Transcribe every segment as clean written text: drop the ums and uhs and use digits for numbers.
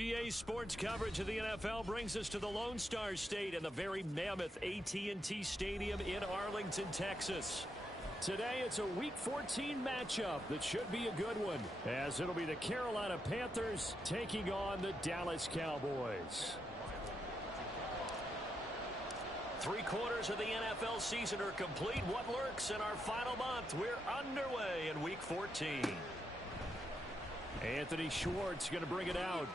GA Sports coverage of the NFL brings us to the Lone Star State and the very mammoth AT&T Stadium in Arlington, Texas. Today, it's a Week 14 matchup that should be a good one, as it'll be the Carolina Panthers taking on the Dallas Cowboys. 3/4 of the NFL season are complete. What lurks in our final month? We're underway in Week 14. Anthony Schwartz going to bring it out.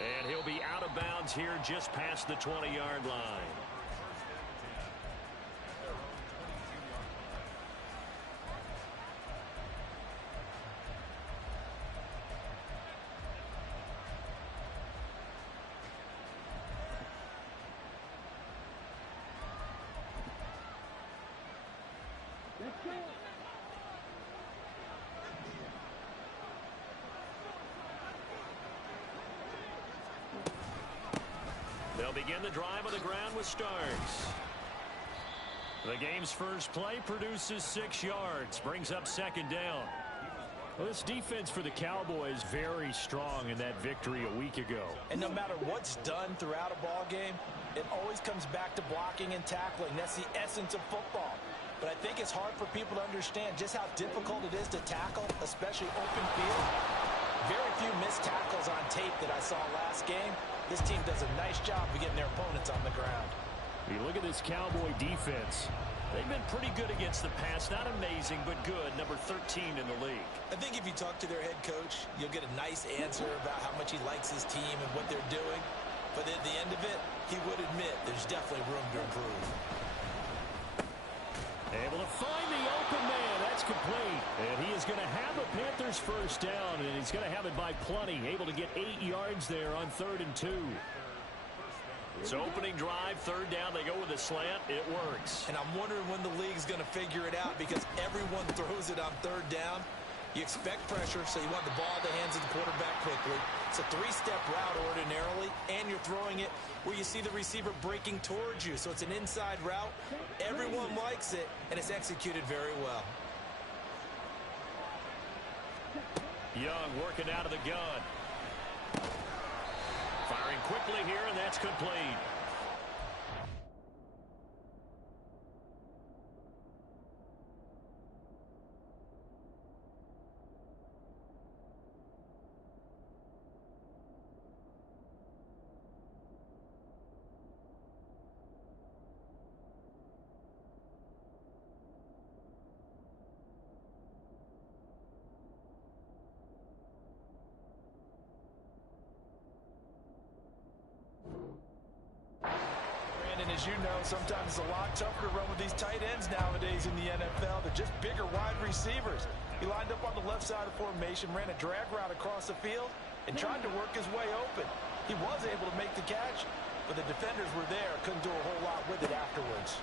And he'll be out of bounds here just past the 20-yard line. They'll begin the drive on the ground with Starks. The game's first play produces 6 yards, brings up second down. Well, this defense for the Cowboys very strong in that victory a week ago. And no matter what's done throughout a ball game, it always comes back to blocking and tackling. That's the essence of football. But I think it's hard for people to understand just how difficult it is to tackle, especially open field. Very few missed tackles on tape that I saw last game. This team does a nice job of getting their opponents on the ground. You look at this Cowboy defense. They've been pretty good against the pass. Not amazing, but good. Number 13 in the league. I think if you talk to their head coach, you'll get a nice answer about how much he likes his team and what they're doing. But at the end of it, he would admit there's definitely room to improve. Able to find the open man. That's complete. And he is going to have a Panthers first down, and he's going to have it by plenty. Able to get 8 yards there on 3rd and 2. It's opening drive, 3rd down. They go with a slant. It works. And I'm wondering when the league's going to figure it out because everyone throws it on 3rd down. You expect pressure, so you want the ball in the hands of the quarterback quickly. It's a 3-step route ordinarily, and you're throwing it where you see the receiver breaking towards you. So it's an inside route. Everyone likes it, and it's executed very well. Young working out of the gun. Firing quickly here, and that's complete. As you know, sometimes it's a lot tougher to run with these tight ends nowadays in the NFL. They're just bigger wide receivers. He lined up on the left side of the formation, ran a drag route across the field, and tried to work his way open. He was able to make the catch, but the defenders were there, couldn't do a whole lot with it afterwards.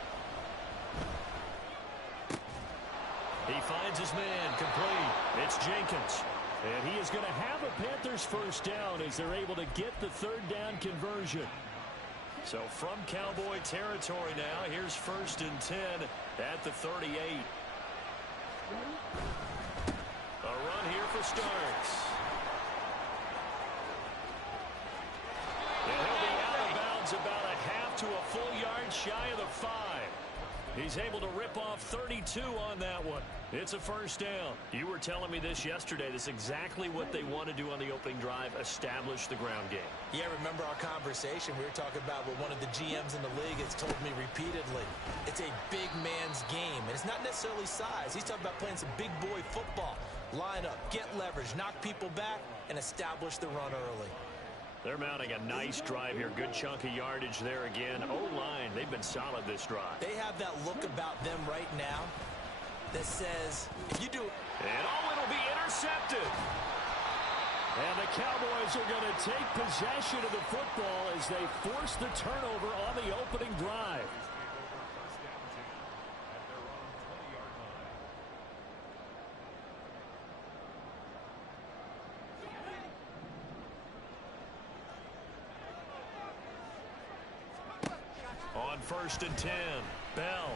He finds his man, complete. It's Jenkins. And he is going to have a Panthers first down as they're able to get the 3rd down conversion. So from Cowboy territory now, here's 1st and 10 at the 38. A run here for Starks. And he'll be out of bounds about a half to a full yard shy of the 5. He's able to rip off 32 on that one. It's a first down. You were telling me this yesterday. This is exactly what they want to do on the opening drive, establish the ground game. Yeah, remember our conversation. We were talking about what one of the GMs in the league has told me repeatedly. It's a big man's game, and it's not necessarily size. He's talking about playing some big boy football. Line up, get leverage, knock people back, and establish the run early. They're mounting a nice drive here. Good chunk of yardage there again. O-line, they've been solid this drive. They have that look about them right now that says, if you do it. And it'll be intercepted. And the Cowboys are going to take possession of the football as they force the turnover on the opening drive. On 1st and 10, Bell.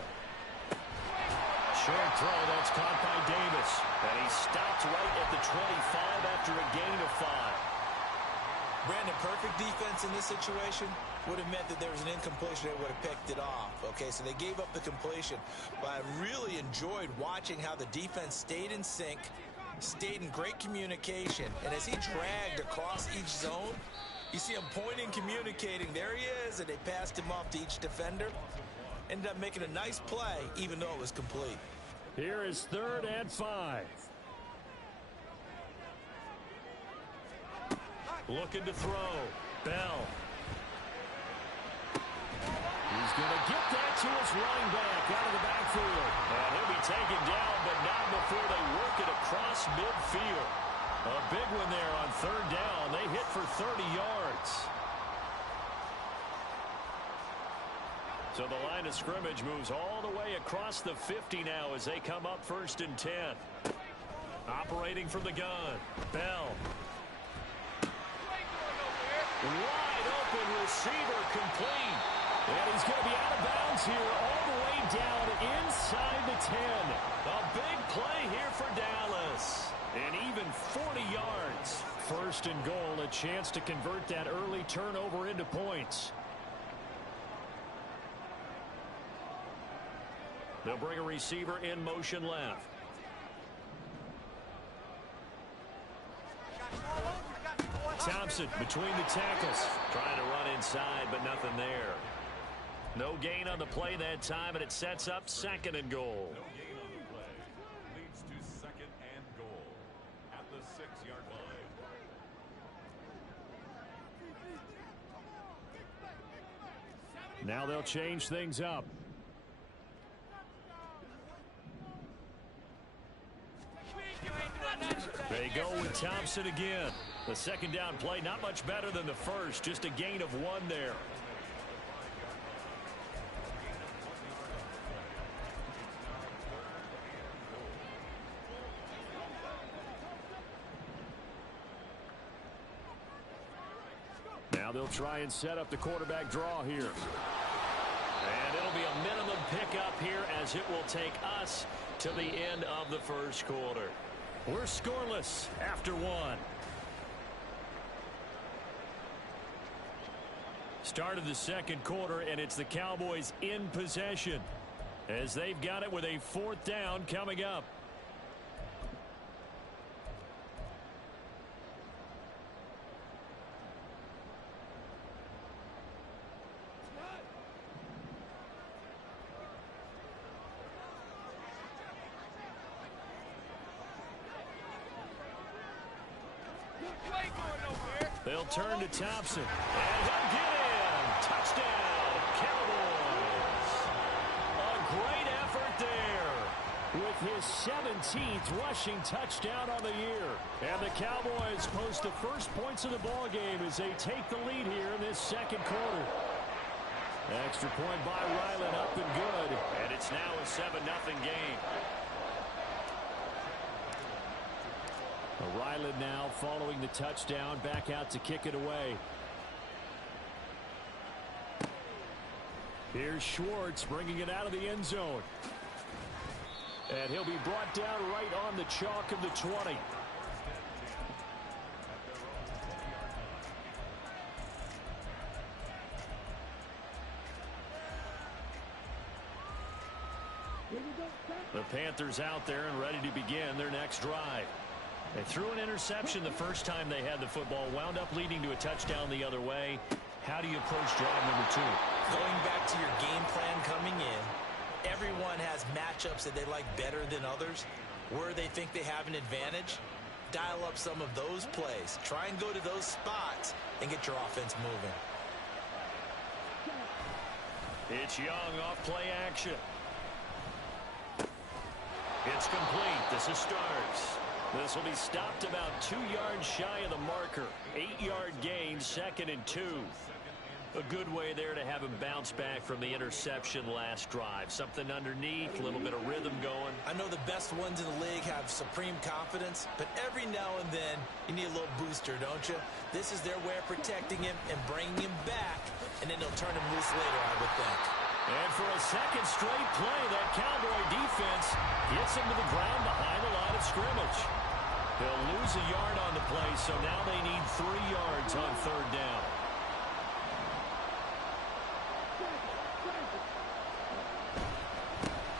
Short throw, that's caught by Davis. And he stopped right at the 25 after a gain of 5. Brandon, perfect defense in this situation would have meant that there was an incompletion. They would have picked it off. Okay, so they gave up the completion. But I really enjoyed watching how the defense stayed in sync, stayed in great communication. And as he dragged across each zone, you see him pointing, communicating. There he is, and they passed him off to each defender. Ended up making a nice play, even though it was complete. Here is 3rd and 5. Looking to throw. Bell. He's going to get that to his running back out of the backfield. And he'll be taken down, but not before they work it across midfield. A big one there on 3rd down. They hit for 30 yards. So the line of scrimmage moves all the way across the 50 now as they come up 1st and 10. Operating from the gun. Bell. Wide open receiver complete. And he's going to be out of bounds here all the way down inside the 10. A big play here for Dallas. And even 40 yards. 1st and goal, a chance to convert that early turnover into points. They'll bring a receiver in motion left. Thompson between the tackles. Trying to run inside, but nothing there. No gain on the play that time, and it sets up 2nd and goal. No gain on the play. Leads to 2nd and goal at the 6-yard line. Now they'll change things up. They go with Thompson again. The 2nd down play, not much better than the first, just a gain of 1 there. Now they'll try and set up the quarterback draw here. And it'll be a minimum pickup here as it will take us to the end of the 1st quarter. We're scoreless after 1. Start of the 2nd quarter, and it's the Cowboys in possession as they've got it with a 4th down coming up. They'll turn to Thompson. And he'll get in. Touchdown, Cowboys. A great effort there with his 17th rushing touchdown on the year. And the Cowboys post the first points of the ball game as they take the lead here in this 2nd quarter. Extra point by Ryland up and good. And it's now a 7-0 game. Ryland now following the touchdown, back out to kick it away. Here's Schwartz bringing it out of the end zone. And he'll be brought down right on the chalk of the 20. The Panthers out there and ready to begin their next drive. They threw an interception the first time they had the football, wound up leading to a touchdown the other way. How do you approach drive number 2? Going back to your game plan coming in, everyone has matchups that they like better than others. Where they think they have an advantage, dial up some of those plays. Try and go to those spots and get your offense moving. It's Young off play action. It's complete. This is Starks. This will be stopped about 2 yards shy of the marker. 8-yard gain, 2nd and 2. A good way there to have him bounce back from the interception last drive. Something underneath, a little bit of rhythm going. I know the best ones in the league have supreme confidence, but every now and then you need a little booster, don't you? This is their way of protecting him and bringing him back, and then they'll turn him loose later, I would think. And for a 2nd straight play, that Cowboy defense gets him to the ground behind the line of scrimmage. They'll lose a yard on the play, so now they need 3 yards on third down.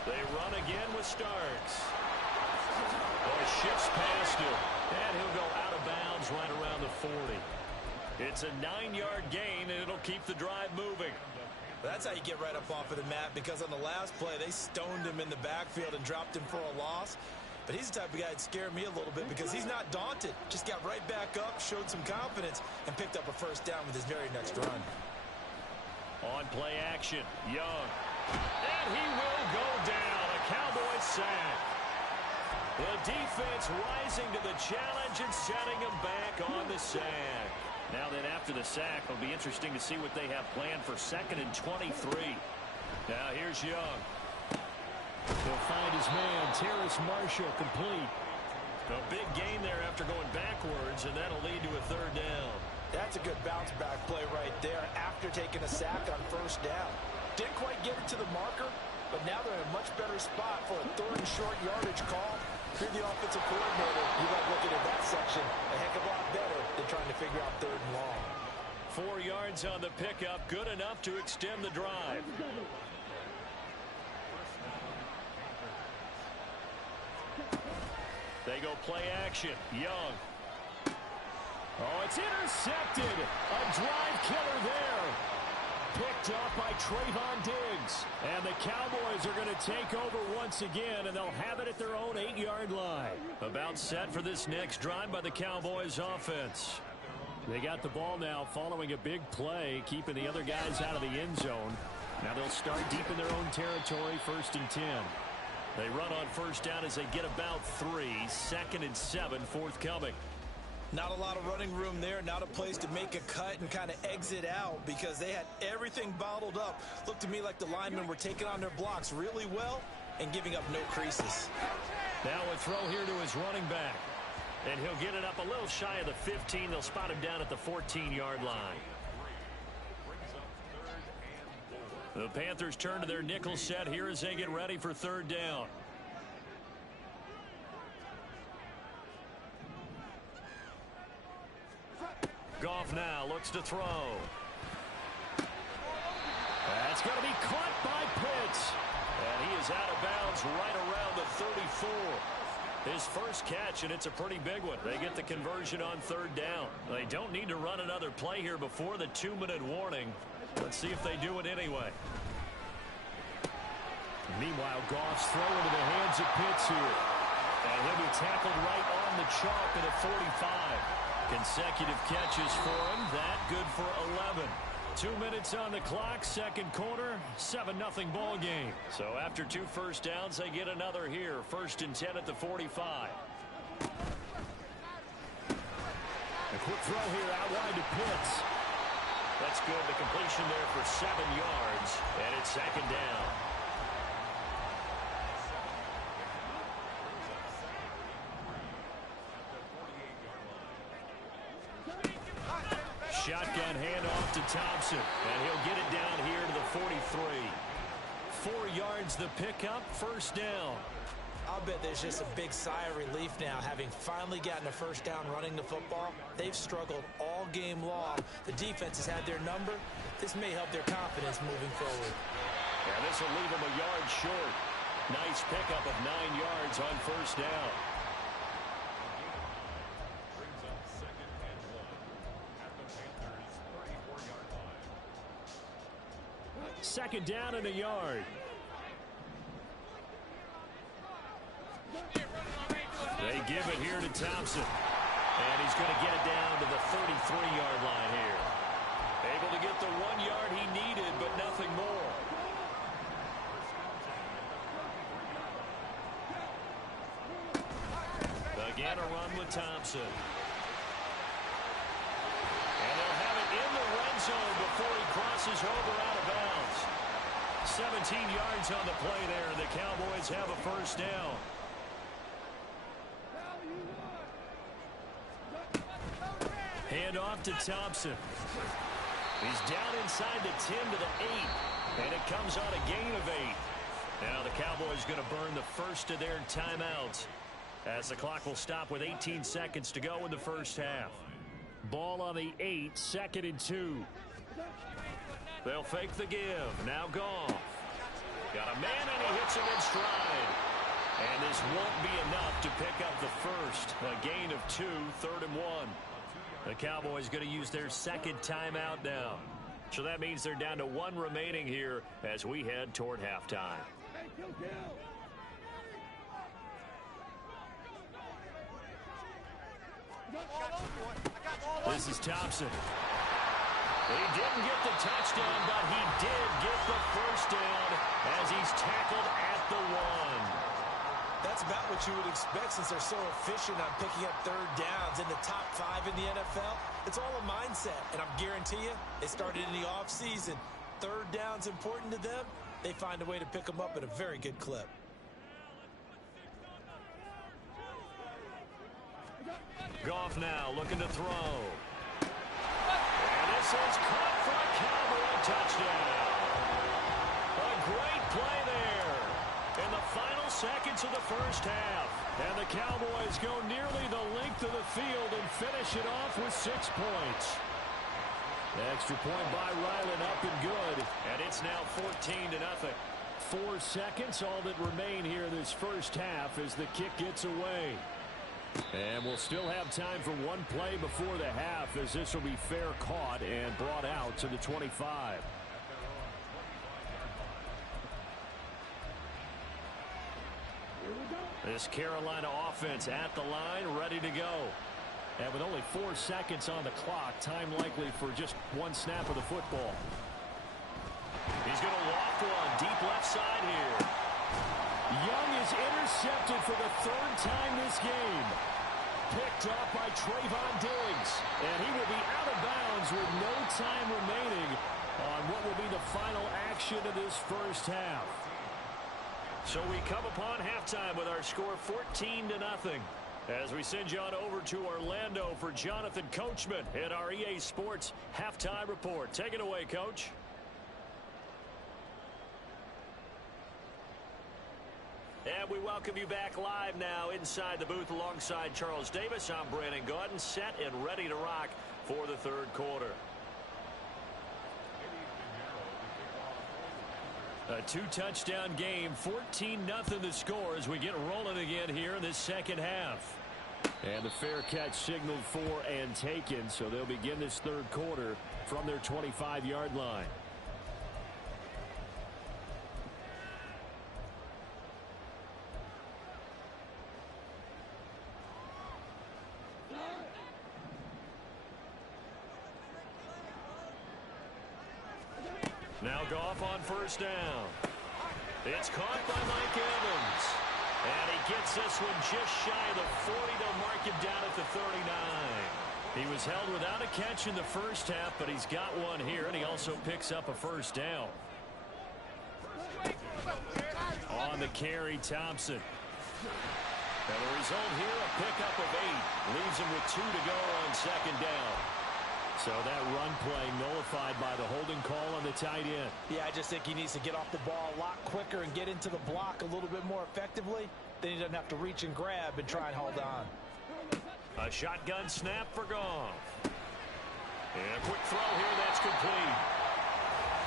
They run again with Starks. Shifts past him, and he'll go out of bounds right around the 40. It's a 9-yard gain, and it'll keep the drive moving. That's how you get right up off of the mat, because on the last play, they stoned him in the backfield and dropped him for a loss. But he's the type of guy that scared me a little bit because he's not daunted. Just got right back up, showed some confidence, and picked up a first down with his very next run. On play action, Young. And he will go down. A Cowboys sack. The defense rising to the challenge and setting him back on the sack. Now then, after the sack, it'll be interesting to see what they have planned for 2nd and 23. Now here's Young. He'll find his man, Terrace Marshall, complete. A big gain there after going backwards, and that'll lead to a third down. That's a good bounce-back play right there after taking a sack on first down. Didn't quite get it to the marker, but now they're in a much better spot for a 3rd and short yardage call. If you're the offensive coordinator, you like looking at that section a heck of a lot better than trying to figure out 3rd and long. 4 yards on the pickup, good enough to extend the drive. They go play action. Young. Oh, it's intercepted. A drive killer there. Picked up by Trayvon Diggs. And the Cowboys are going to take over once again, and they'll have it at their own 8-yard line. About set for this next drive by the Cowboys offense. They got the ball now following a big play, keeping the other guys out of the end zone. Now they'll start deep in their own territory, 1st and 10. They run on first down as they get about 3. 2nd and 7 forthcoming. Not a lot of running room there, not a place to make a cut and kind of exit out because they had everything bottled up. Looked to me like the linemen were taking on their blocks really well and giving up no creases. Now a throw here to his running back. And he'll get it up a little shy of the 15. They'll spot him down at the 14-yard line. The Panthers turn to their nickel set here as they get ready for third down. Goff now looks to throw. That's going to be caught by Pitts. And he is out of bounds right around the 34. His first catch, and it's a pretty big one. They get the conversion on third down. They don't need to run another play here before the 2-minute warning. Let's see if they do it anyway. Meanwhile, Goff's throw into the hands of Pitts here. And he'll be tackled right on the chalk at a 45. Consecutive catches for him. That good for 11. 2 minutes on the clock, second quarter, 7-0 ball game. So after 2 first downs, they get another here. 1st and 10 at the 45. A quick throw here out wide to Pitts. That's good. The completion there for 7 yards, and it's 2nd down. Shotgun handoff to Thompson, and he'll get it down here to the 43. 4 yards the pickup, 1st down. I'll bet there's just a big sigh of relief now, having finally gotten a first down running the football. They've struggled all game long. The defense has had their number. This may help their confidence moving forward. Yeah, this will leave them a yard short. Nice pickup of 9 yards on 1st down. Second down and a yard. They give it here to Thompson. And he's going to get it down to the 33-yard line here. Able to get the 1 yard he needed, but nothing more. Again, a run with Thompson. And they'll have it in the red zone before he crosses over out of bounds. 17 yards on the play there, and the Cowboys have a first down. Hand off to Thompson. He's down inside the 10 to the 8, and it comes on a gain of 8. Now the Cowboys going to burn the first of their timeouts. as the clock will stop with 18 seconds to go in the first half. Ball on the 8, 2nd and 2. They'll fake the give. Now Goff. Got a man, and he hits him in stride. And this won't be enough to pick up the first. A gain of 2, 3rd and 1. The Cowboys going to use their second timeout now. So that means they're down to 1 remaining here as we head toward halftime. This is Thompson. He didn't get the touchdown, but he did get the first down as he's tackled at the 1. That's about what you would expect since they're so efficient on picking up 3rd downs in the top 5 in the NFL. It's all a mindset, and I guarantee you, it started in the offseason. 3rd down's important to them. They find a way to pick them up at a very good clip. Goff now looking to throw. And this is caught for a Cowboy touchdown. A great play there in the final seconds of the first half. And the Cowboys go nearly the length of the field and finish it off with 6 points. Extra point by Ryland up and good. And it's now 14-0. 4 seconds, all that remain here this first half as the kick gets away. And we'll still have time for 1 play before the half as this will be fair caught and brought out to the 25. This Carolina offense at the line, ready to go. And with only 4 seconds on the clock, time likely for just 1 snap of the football. He's going to loft one deep left side here. Young is intercepted for the 3rd time this game. Picked up by Trayvon Diggs. And he will be out of bounds with no time remaining on what will be the final action of this first half. So we come upon halftime with our score 14-0. As we send you on over to Orlando for Jonathan Coachman in our EA Sports Halftime Report. Take it away, Coach. And we welcome you back live now inside the booth alongside Charles Davis. I'm Brandon Gaudin, set and ready to rock for the 3rd quarter. A 2-touchdown game, 14-0 the score as we get rolling again here in this second half. And the fair catch signaled for and taken, so they'll begin this 3rd quarter from their 25-yard line. Now Goff on 1st down. It's caught by Mike Evans. And he gets this one just shy of the 40. They'll mark him down at the 39. He was held without a catch in the first half, but he's got one here, and he also picks up a 1st down. On the carry, Thompson. And the result here, a pickup of 8. Leaves him with 2 to go on 2nd down. So that run play nullified by the holding call on the tight end. Yeah, I just think he needs to get off the ball a lot quicker and get into the block a little bit more effectively. Then he doesn't have to reach and grab and try and hold on. A shotgun snap for Goff. And a quick throw here, that's complete.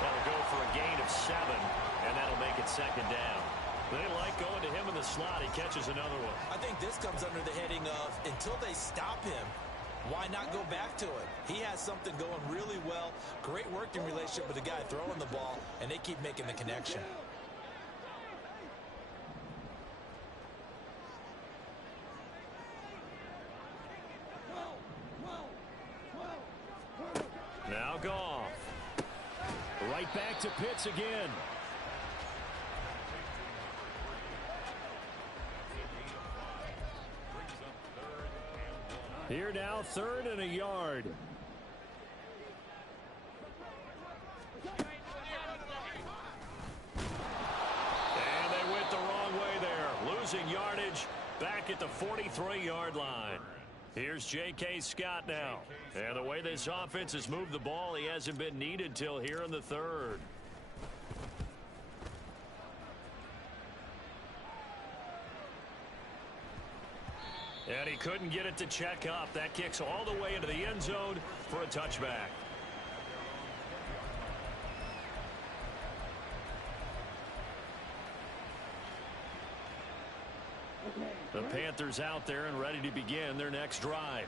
That'll go for a gain of 7, and that'll make it 2nd down. They like going to him in the slot. He catches another one. I think this comes under the heading of until they stop him, why not go back to it? He has something going really well. Great working relationship with the guy throwing the ball, and they keep making the connection. Now Goff. Right back to Pitts again. Here now, 3rd and a yard. And they went the wrong way there. Losing yardage back at the 43-yard line. Here's J.K. Scott now. And the way this offense has moved the ball, he hasn't been needed till here in the 3rd. And he couldn't get it to check up. That kicks all the way into the end zone for a touchback. The Panthers out there and ready to begin their next drive.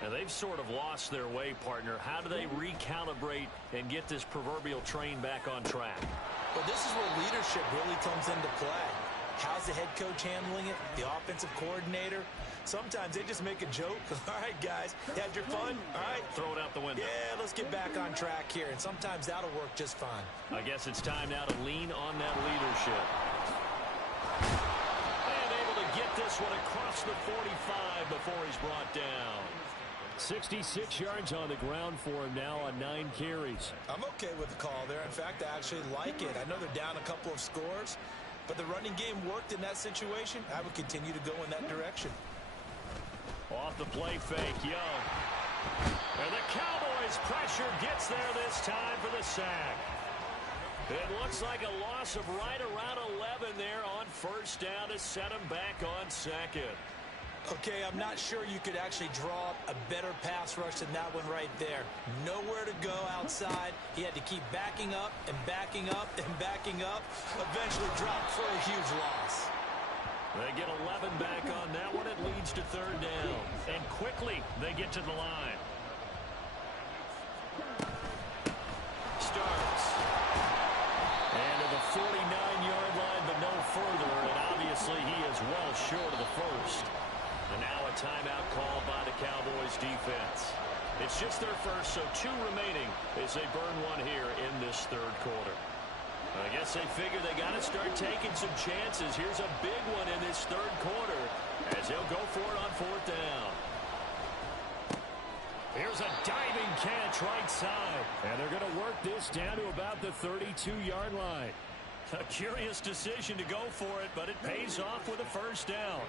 Now they've sort of lost their way, partner. How do they recalibrate and get this proverbial train back on track? Well, this is where leadership really comes into play. How's the head coach handling it? The offensive coordinator? Sometimes they just make a joke. All right, guys, you had your fun? All right. Throw it out the window. Yeah, let's get back on track here. And sometimes that'll work just fine. I guess it's time now to lean on that leadership. And able to get this one across the 45 before he's brought down. 66 yards on the ground for him now on 9 carries. I'm okay with the call there. In fact, I actually like it. I know they're down a couple of scores, but the running game worked in that situation. I would continue to go in that direction. Off the play fake, Young. And the Cowboys pressure gets there this time for the sack. It looks like a loss of right around 11 there on first down to set him back on second. Okay, I'm not sure you could actually draw up a better pass rush than that one right there. Nowhere to go outside. He had to keep backing up and backing up and backing up. Eventually dropped for a huge loss. They get 11 back on that one. It leads to third down. And quickly they get to the line. Starks. And to the 49-yard line, but no further. And obviously he is well short of the first. And now a timeout called by the Cowboys defense. It's just their first, so 2 remaining as they burn one here in this third quarter. I guess they figure they got to start taking some chances. Here's a big one in this third quarter as they'll go for it on fourth down. Here's a diving catch right side. And they're going to work this down to about the 32-yard line. A curious decision to go for it, but it pays off with a first down.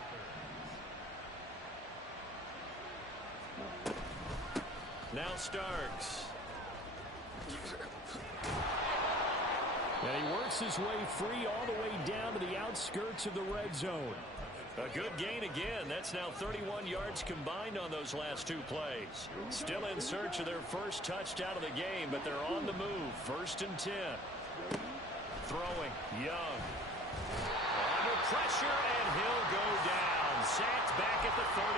Now Starks. And he works his way free all the way down to the outskirts of the red zone. A good gain again. That's now 31 yards combined on those last 2 plays. Still in search of their first touchdown of the game, but they're on the move. 1st and 10. Throwing. Young. Under pressure, and he'll go down. Sacked back at the 31.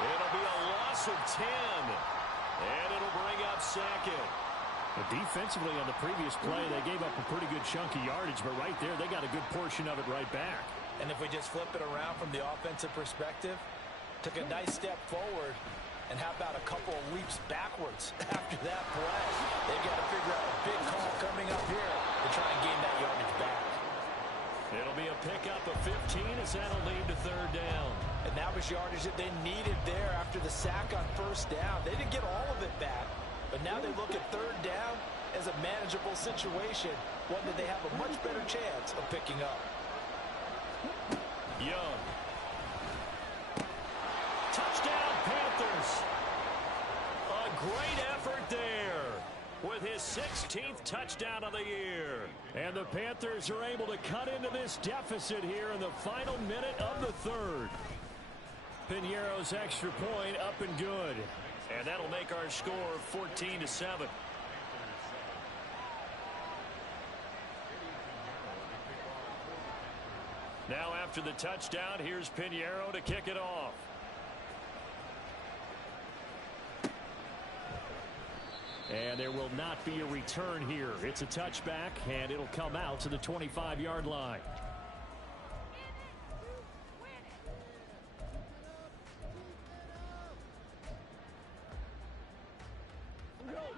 It'll be a loss of 10. And it'll bring up second. Defensively on the previous play, they gave up a pretty good chunk of yardage, but right there, they got a good portion of it right back. And if we just flip it around from the offensive perspective, took a nice step forward, and how about a couple of leaps backwards after that play? They've got to figure out a big call coming up here to try and gain that yardage back. It'll be a pickup of 15 as that'll lead to third down. And that was yardage that they needed there after the sack on first down. They didn't get all of it back, but now they look at third down as a manageable situation, one that they have a much better chance of picking up. Young. Touchdown, Panthers. A great effort there with his 16th touchdown of the year. And the Panthers are able to cut into this deficit here in the final minute of the third. Piñeiro's extra point up and good. And that'll make our score 14-7. Now after the touchdown, here's Piñeiro to kick it off. And there will not be a return here. It's a touchback, and it'll come out to the 25-yard line.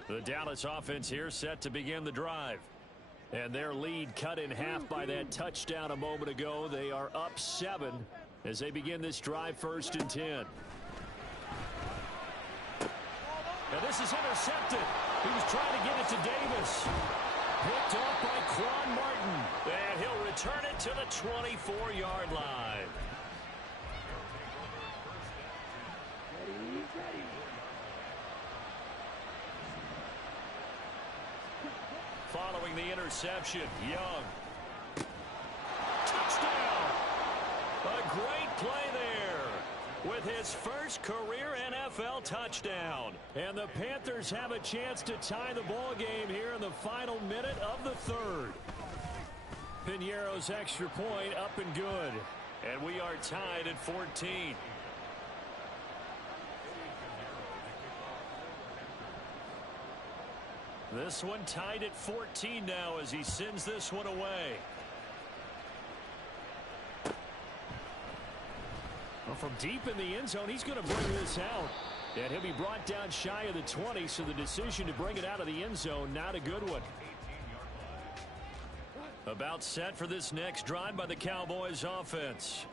The Dallas offense here set to begin the drive. And their lead cut in half by that touchdown a moment ago. They are up 7 as they begin this drive 1st and 10. And this is intercepted. He was trying to get it to Davis. Picked off by Quan Martin. And he'll return it to the 24-yard line. Following the interception, Young. Touchdown! A great play there. with his first career NFL touchdown. And the Panthers have a chance to tie the ball game here in the final minute of the third. Piñeiro's extra point up and good. And we are tied at 14. This one tied at 14 now as he sends this one away. Well, from deep in the end zone, he's going to bring this out. And he'll be brought down shy of the 20, so the decision to bring it out of the end zone, not a good one. About set for this next drive by the Cowboys offense.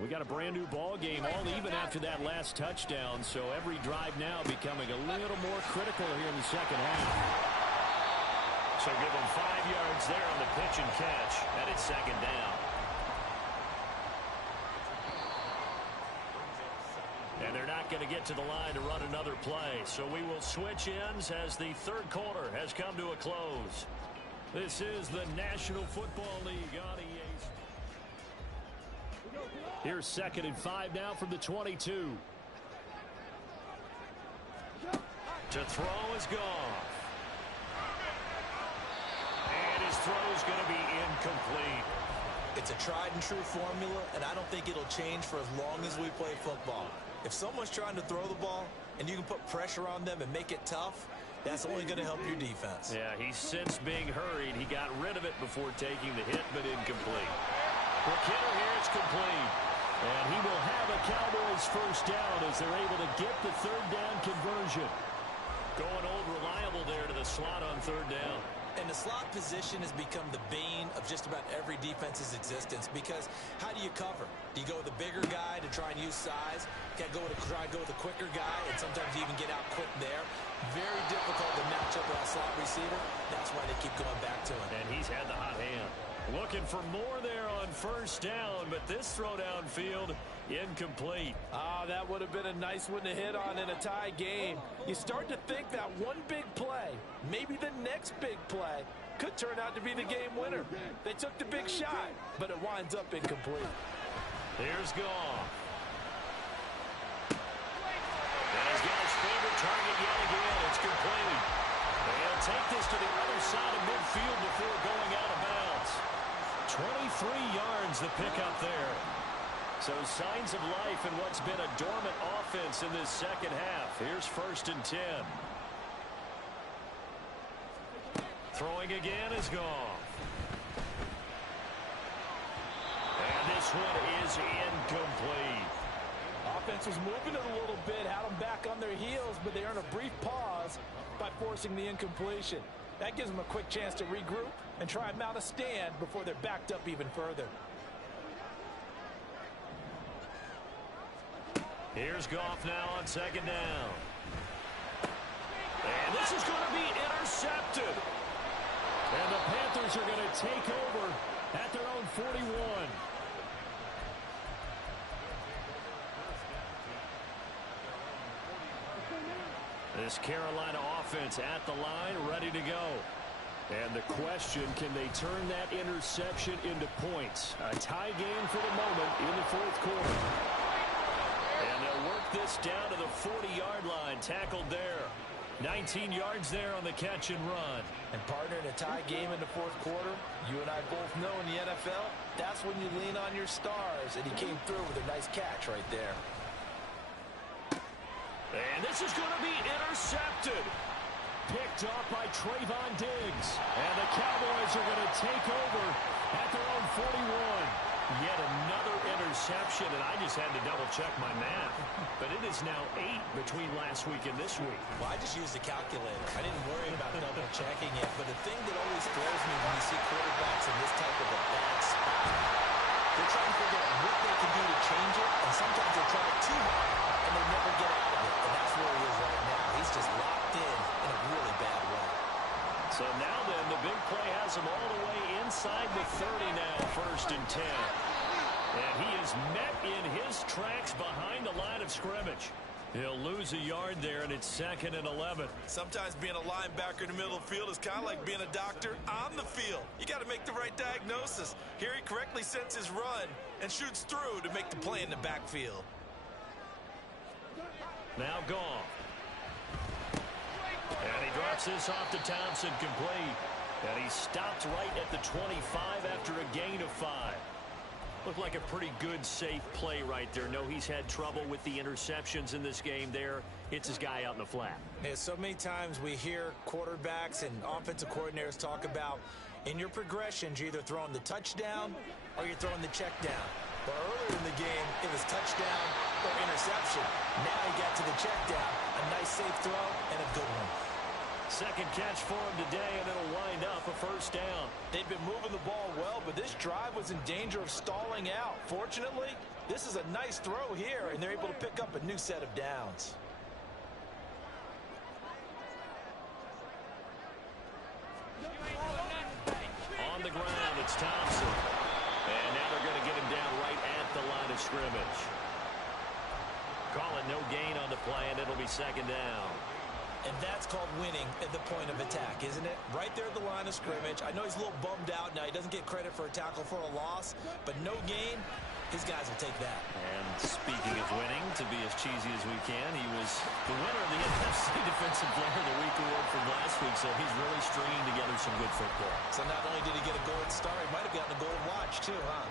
We got a brand new ball game, all even after that last touchdown, so every drive now becoming a little more critical here in the second half. So give them 5 yards there on the pitch and catch, and it's second down. And they're not going to get to the line to run another play, so we will switch ends as the third quarter has come to a close. This is the National Football League on EA. Here's 2nd and 5 now from the 22. To throw is Goff. And his throw is going to be incomplete. It's a tried and true formula, and I don't think it'll change for as long as we play football. If someone's trying to throw the ball and you can put pressure on them and make it tough, that's only going to help your defense. Yeah, he sensed being hurried. He got rid of it before taking the hit, but incomplete. For Kidder here, it's complete. And he will have a Cowboys first down as they're able to get the third down conversion. Going old reliable there to the slot on third down. And the slot position has become the bane of just about every defense's existence, because how do you cover? Do you go with the bigger guy to try and use size? Can't try and go with the quicker guy, and sometimes you even get out quick there. Very difficult to match up with a slot receiver. That's why they keep going back to him. And he's had the hot hand. Looking for more there on first down, but this throw downfield incomplete. That would have been a nice one to hit on in a tie game. You start to think that one big play, maybe the next big play, could turn out to be the game winner. They took the big shot, but it winds up incomplete. Here's Goff. And he's got his favorite target yet again. It's complete. They'll take this to the other side of midfield before going out of bounds. 23 yards the pickup there. So signs of life in what's been a dormant offense in this second half. Here's 1st and 10. Throwing again is Goff. And this one is incomplete. Offense was moving it a little bit, had them back on their heels, but they earned a brief pause by forcing the incompletion. That gives them a quick chance to regroup and try and mount a stand before they're backed up even further. Here's Goff now on 2nd down. And this is going to be intercepted. And the Panthers are going to take over at their own 41. This Carolina offense at the line, ready to go. And the question, can they turn that interception into points? A tie game for the moment in the 4th quarter. And they'll work this down to the 40-yard line, tackled there. 19 yards there on the catch and run. And partner, in a tie game in the 4th quarter, you and I both know in the NFL, that's when you lean on your stars. And he came through with a nice catch right there. And this is going to be intercepted. Picked off by Trayvon Diggs. And the Cowboys are going to take over at their own 41. Yet another interception, and I just had to double-check my math. But it is now 8 between last week and this week. Well, I just used a calculator. I didn't worry about double-checking it. But the thing that always throws me when you see quarterbacks in this type of a bad spot, they're trying to figure out what they can do to change it, and sometimes they try it too hard, and they never get out of it. And that's where he is right now. He's just locked in a really bad way. So now then, the big play has him all the way inside the 30 now, 1st and 10. And he is met in his tracks behind the line of scrimmage. He'll lose a yard there, and it's 2nd and 11. Sometimes being a linebacker in the middle of the field is kind of like being a doctor on the field. You got to make the right diagnosis. Here he correctly sends his run and shoots through to make the play in the backfield. Now Goff. And he drops this off to Thompson, complete. And he stopped right at the 25 after a gain of 5. Looked like a pretty good, safe play right there. No, he's had trouble with the interceptions in this game there. Hits his guy out in the flat. Yeah, so many times we hear quarterbacks and offensive coordinators talk about in your progressions, you're either throwing the touchdown or you're throwing the check down. But earlier in the game, it was touchdown or interception. Now he got to the check down. A nice, safe throw and a good one. Second catch for him today, and it'll wind up a first down. They've been moving the ball well, but this drive was in danger of stalling out. Fortunately, this is a nice throw here, and they're able to pick up a new set of downs. On the ground, it's Thompson. And now they're going to get him down right at the line of scrimmage. Calling no gain on the play, and it'll be second down. And that's called winning at the point of attack, isn't it? Right there at the line of scrimmage. I know he's a little bummed out now. He doesn't get credit for a tackle for a loss, but no gain, his guys will take that. And speaking of winning, to be as cheesy as we can, he was the winner of the NFC Defensive Player of the Week award from last week, so he's really stringing together some good football. So not only did he get a gold star, he might have gotten a gold watch too, huh?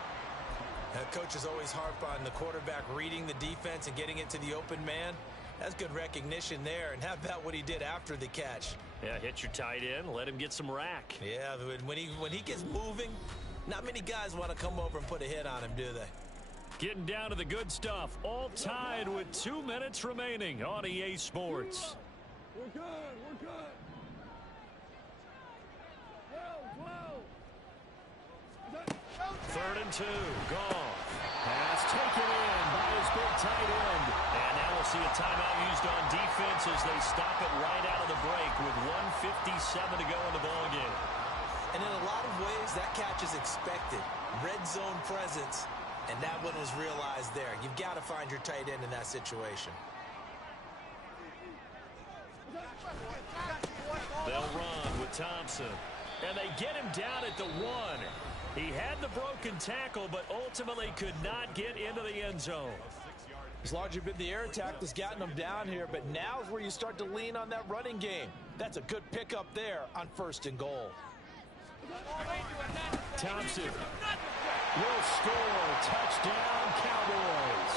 Coaches always harp on the quarterback reading the defense and getting it to the open man. That's good recognition there. And how about what he did after the catch? Yeah, hit your tight end, let him get some rack. Yeah, when he gets moving, not many guys want to come over and put a hit on him, do they? Getting down to the good stuff. All tied with 2 minutes remaining on EA Sports. We're good. We're good. 3rd and 2. Goff. Pass taken in by his big tight end. And now we'll see a timeout used on defense as they stop it right out of the break with 1:57 to go in the ballgame. And in a lot of ways, that catch is expected. Red zone presence, and that one was realized there. You've got to find your tight end in that situation. They'll run with Thompson. And they get him down at the 1. He had the broken tackle, but ultimately could not get into the end zone. It's largely been the air attack that's gotten him down here, but now is where you start to lean on that running game. That's a good pickup there on 1st and goal. Thompson will score. Touchdown, Cowboys.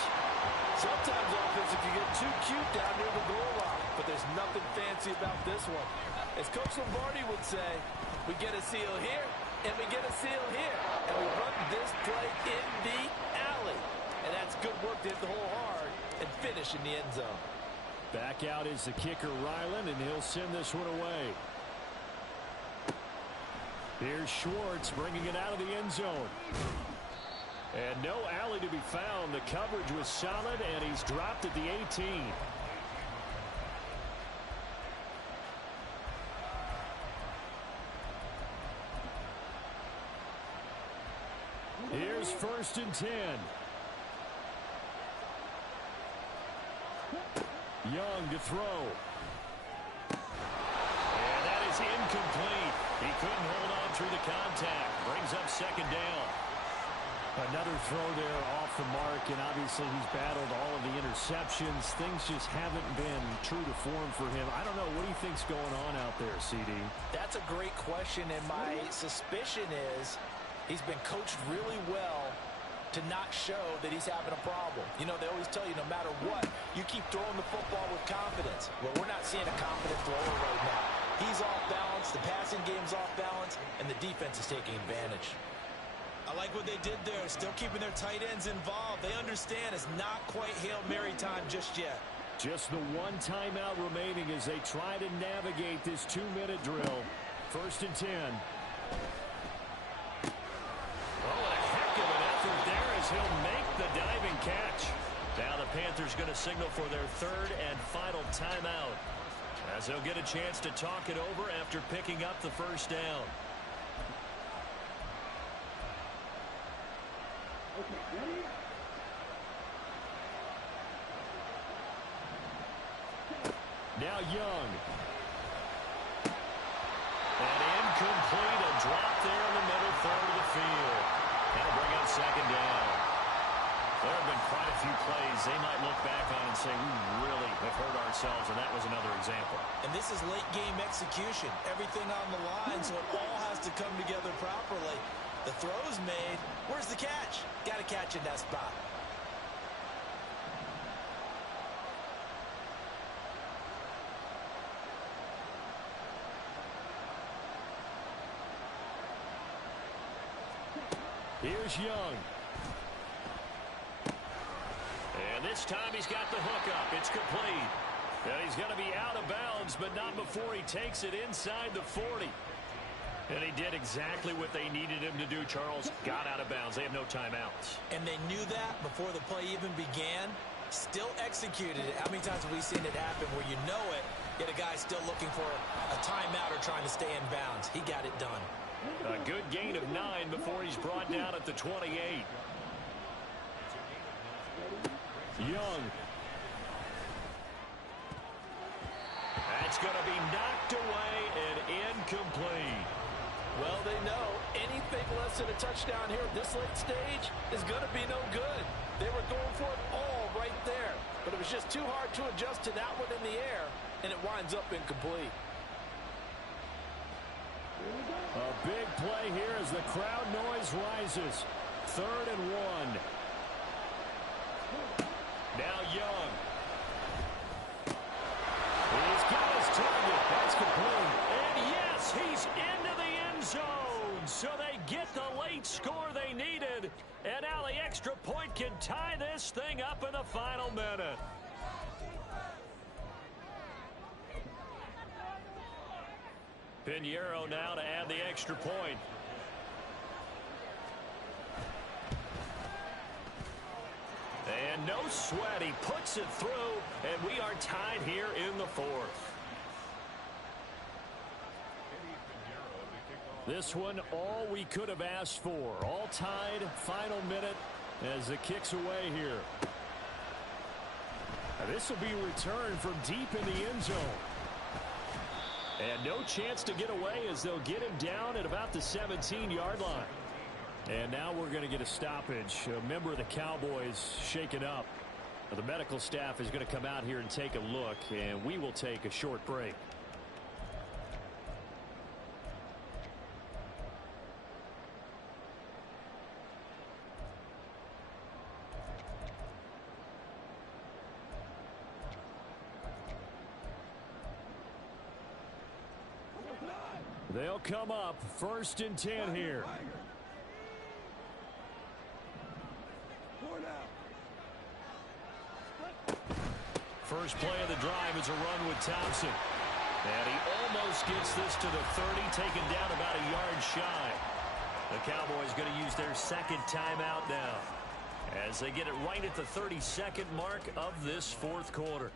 Sometimes offense, if you get too cute down near the goal line, but there's nothing fancy about this one. As Coach Lombardi would say, we get a seal here, and we get a seal here. And we run this play in the alley. And that's good work to hit the hole hard and finish in the end zone. Back out is the kicker, Ryland, and he'll send this one away. Here's Schwartz bringing it out of the end zone. And no alley to be found. The coverage was solid, and he's dropped at the 18. Here's 1st and 10. Young to throw. And that is incomplete. He couldn't hold on through the contact. Brings up 2nd down. Another throw there off the mark, and obviously he's battled all of the interceptions. Things just haven't been true to form for him. I don't know. What do you think's going on out there, CD? That's a great question, and my suspicion is he's been coached really well to not show that he's having a problem. You know, they always tell you no matter what, you keep throwing the football with confidence. Well, we're not seeing a confident thrower right now. He's off balance, the passing game's off balance, and the defense is taking advantage. I like what they did there, still keeping their tight ends involved. They understand it's not quite Hail Mary time just yet. Just the one timeout remaining as they try to navigate this 2-minute drill. 1st and 10. Oh, and a heck of an effort there as he'll make the diving catch. Now the Panthers going to signal for their 3rd and final timeout, as they'll get a chance to talk it over after picking up the 1st down. Now Young. And incomplete. A drop there in the middle 3rd of the field. That'll bring up 2nd down. There have been quite a few plays they might look back on and say, we really have hurt ourselves, and that was another example. And this is late-game execution. Everything on the line, so it all has to come together properly. The throw's made. Where's the catch? Got to catch in that spot. Here's Young. And this time he's got the hook up. It's complete. And he's going to be out of bounds, but not before he takes it inside the 40. And he did exactly what they needed him to do, Charles. Got out of bounds. They have no timeouts. And they knew that before the play even began. Still executed it. How many times have we seen it happen where you know it, yet a guy's still looking for a timeout or trying to stay in bounds? He got it done. A good gain of 9 before he's brought down at the 28. Young. That's going to be knocked away and incomplete. Well, they know anything less than a touchdown here at this late stage is going to be no good. They were going for it all right there, but it was just too hard to adjust to that one in the air, and it winds up incomplete. A big play here as the crowd noise rises. 3rd and 1. Now Young. He's got his target. That's complete. And yes, he's into the end zone. So they get the late score they needed. And now the extra point can tie this thing up in the final minute. Pinheiro now to add the extra point. And no sweat. He puts it through, and we are tied here in the 4th. This one, all we could have asked for. All tied, final minute as it kicks away here. Now, this will be returned from deep in the end zone. And no chance to get away as they'll get him down at about the 17-yard line. And now we're going to get a stoppage. A member of the Cowboys shaken up. The medical staff is going to come out here and take a look, and we will take a short break. They'll come up 1st and 10 here. First play of the drive is a run with Thompson. And he almost gets this to the 30, taken down about a yard shy. The Cowboys going to use their 2nd timeout now as they get it right at the 32nd mark of this 4th quarter.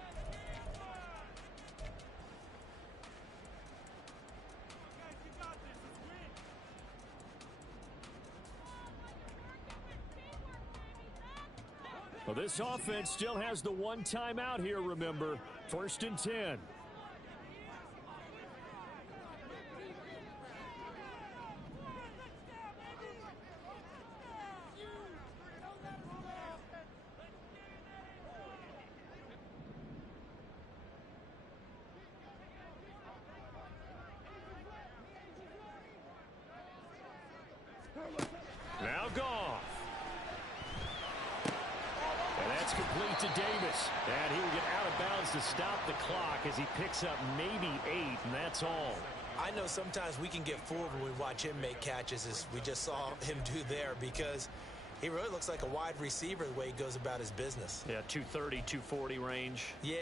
Well, this offense still has the 1 timeout here, remember. 1st and 10. Now Goff. And that's complete to Davis. And he will get out of bounds to stop the clock as he picks up maybe 8, and that's all. I know sometimes we can get fooled when we watch him make catches, as we just saw him do there, because he really looks like a wide receiver the way he goes about his business. Yeah, 230, 240 range. Yeah,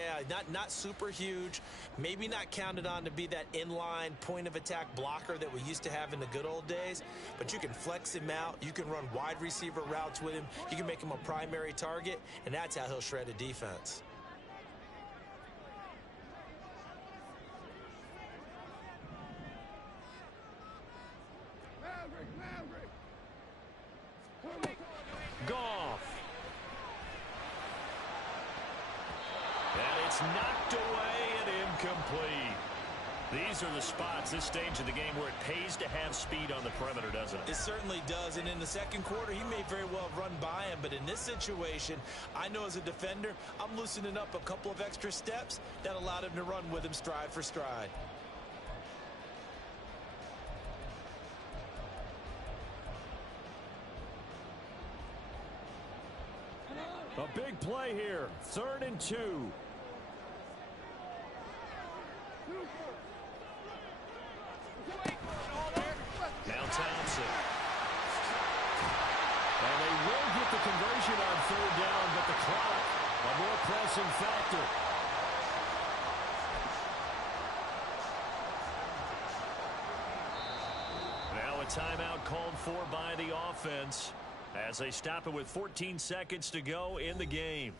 not super huge. Maybe not counted on to be that inline point-of-attack blocker that we used to have in the good old days. But you can flex him out. You can run wide receiver routes with him. You can make him a primary target, and that's how he'll shred a defense. Goff. And it's knocked away and incomplete. These are the spots, this stage of the game, where it pays to have speed on the perimeter, doesn't it? It certainly does, and in the second quarter, he may very well have run by him, but in this situation, I know as a defender, I'm loosening up a couple of extra steps that allowed him to run with him stride for stride. A big play here, 3rd and 2. Now Townsend. And they will get the conversion on 3rd down, but the clock, a more pressing factor. Now a timeout called for by the offense as they stop it with 14 seconds to go in the game.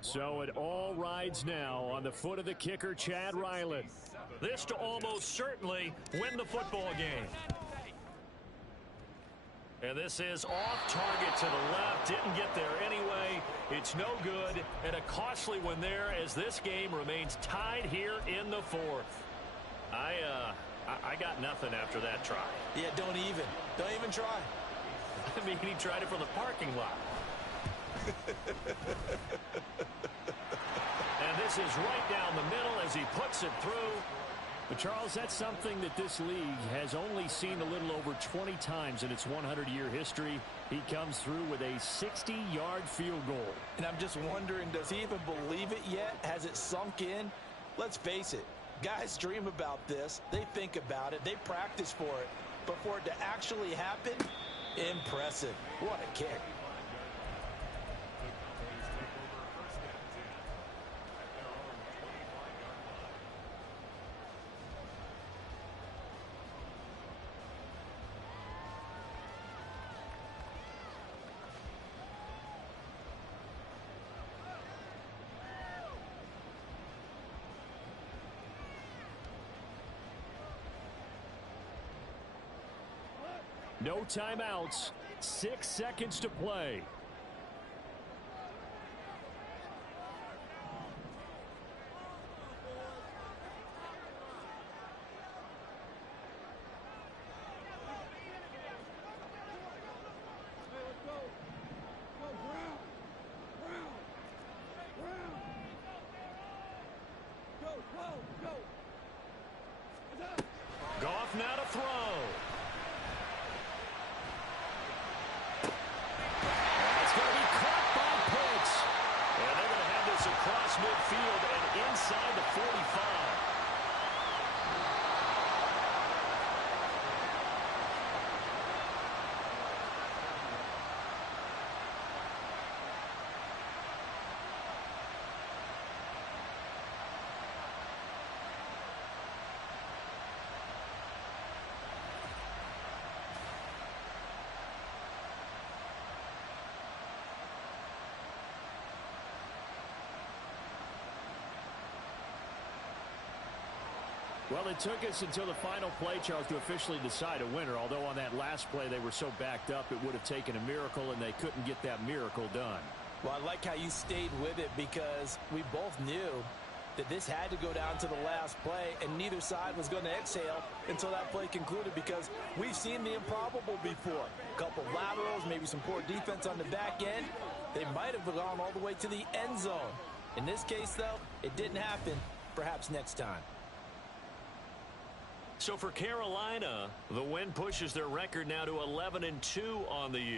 So it all rides now on the foot of the kicker, Chad Ryland. This to almost certainly win the football game. And this is off target to the left. Didn't get there anyway. It's no good. And a costly one there as this game remains tied here in the 4th. I got nothing after that try. Yeah, don't even try. I mean, he tried it from the parking lot. And this is right down the middle as he puts it through. But, Charles, that's something that this league has only seen a little over 20 times in its 100-year history. He comes through with a 60-yard field goal. And I'm just wondering, does he even believe it yet? Has it sunk in? Let's face it, guys dream about this. They think about it. They practice for it. But for it to actually happen, impressive. What a kick. No timeouts. 6 seconds to play. Goff now to throw. Across midfield and inside the 45. Well, it took us until the final play, Charles, to officially decide a winner. Although on that last play they were so backed up, it would have taken a miracle, and they couldn't get that miracle done. Well, I like how you stayed with it because we both knew that this had to go down to the last play, and neither side was going to exhale until that play concluded because we've seen the improbable before. A couple laterals, maybe some poor defense on the back end. They might have gone all the way to the end zone. In this case, though, it didn't happen. Perhaps next time. So for Carolina, the win pushes their record now to 11-2 on the year.